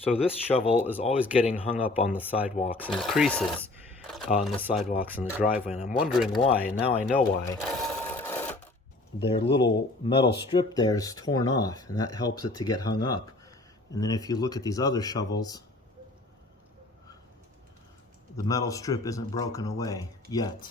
So this shovel is always getting hung up on the sidewalks and the creases on the sidewalks and the driveway, and I'm wondering why, and now I know why. Their little metal strip there is torn off, and that helps it to get hung up. And then if you look at these other shovels, the metal strip isn't broken away yet.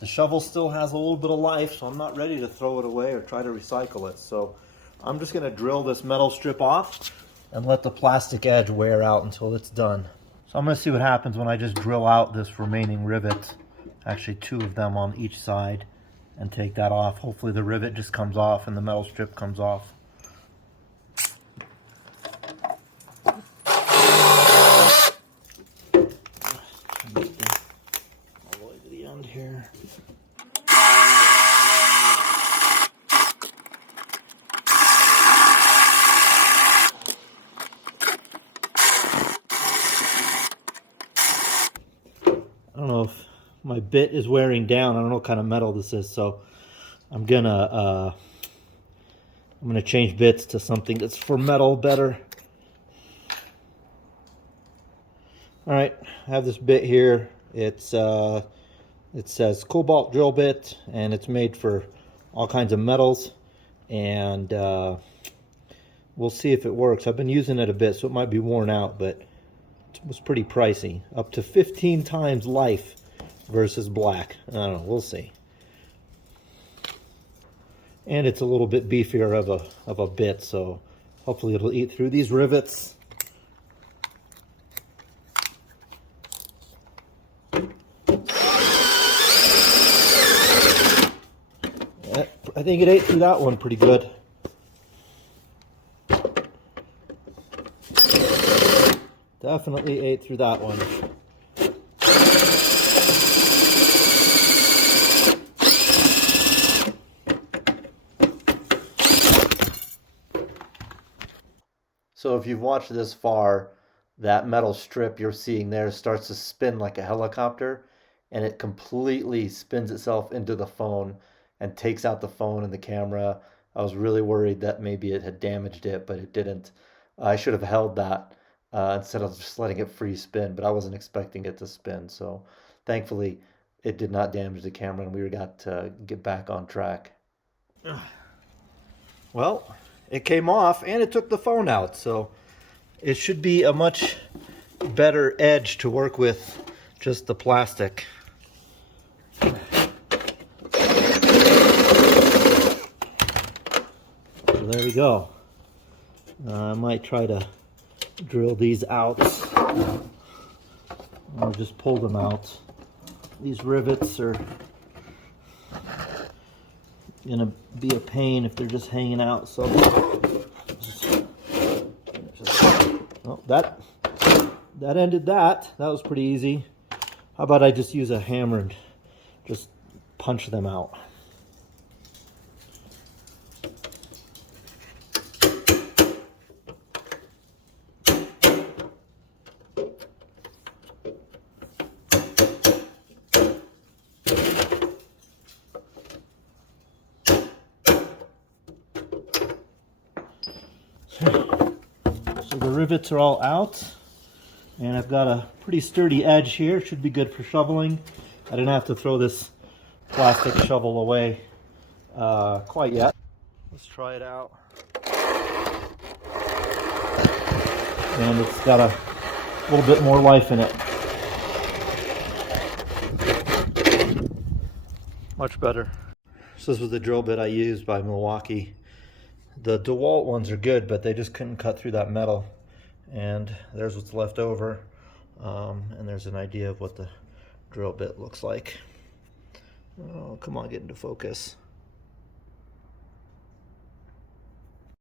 The shovel still has a little bit of life, so I'm not ready to throw it away or try to recycle it. So I'm just gonna drill this metal strip off and let the plastic edge wear out until it's done. So I'm gonna see what happens when I just drill out this remaining rivet, actually 2 of them on each side, and take that off. Hopefully the rivet just comes off and the metal strip comes off. All the way to the end here. I don't know if my bit is wearing down. I don't know what kind of metal this is, so I'm gonna change bits to something that's for metal better. All right, I have this bit here. It says cobalt drill bit, and it's made for all kinds of metals, and we'll see if it works. I've been using it a bit, so it might be worn out, but it was pretty pricey. Up to 15 times life versus black. I don't know, we'll see. And it's a little bit beefier of a bit, so hopefully it'll eat through these rivets. I think it ate through that one pretty good. Definitely ate through that one. So if you've watched this far, that metal strip you're seeing there starts to spin like a helicopter, and it completely spins itself into the phone and takes out the phone and the camera. I was really worried that maybe it had damaged it, but it didn't. I should have held that instead of just letting it free spin, but I wasn't expecting it to spin. So thankfully it did not damage the camera, and we got to get back on track. Well, it came off and it took the phone out, so it should be a much better edge to work with just the plastic. So there we go. I might try to drill these out. I'll just pull them out. These rivets are gonna be a pain if they're just hanging out. So oh, that ended that. That was pretty easy. How about I just use a hammer and just punch them out? So the rivets are all out, and I've got a pretty sturdy edge here. Should be good for shoveling. I didn't have to throw this plastic shovel away quite yet. Let's try it out. And it's got a little bit more life in it. Much better. So this was the drill bit I used by Milwaukee. The DeWalt ones are good, but they just couldn't cut through that metal. And there's what's left over. And there's an idea of what the drill bit looks like. Oh, come on, get into focus.